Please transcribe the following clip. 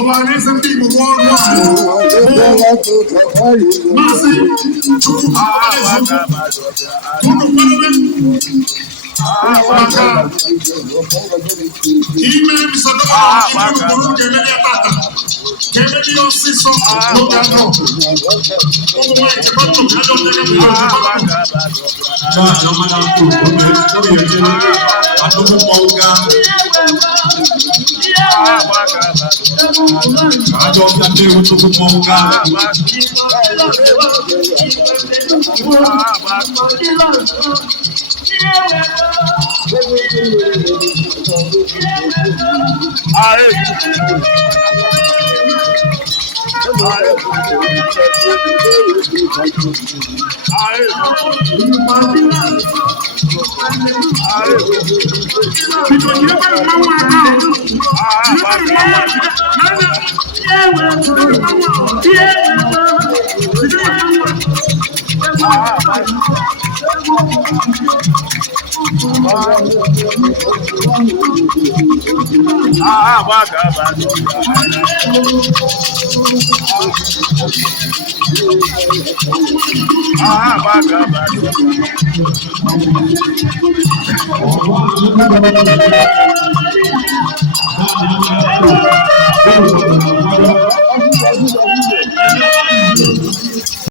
ọhaneze ndị Igbo ọrụ Maazị Chukwu maka ime misodọba ga-emeli atata ga-emeli ọsịsọ n'oge anọ ụmụ nwanyị chekọtụ ga-adọ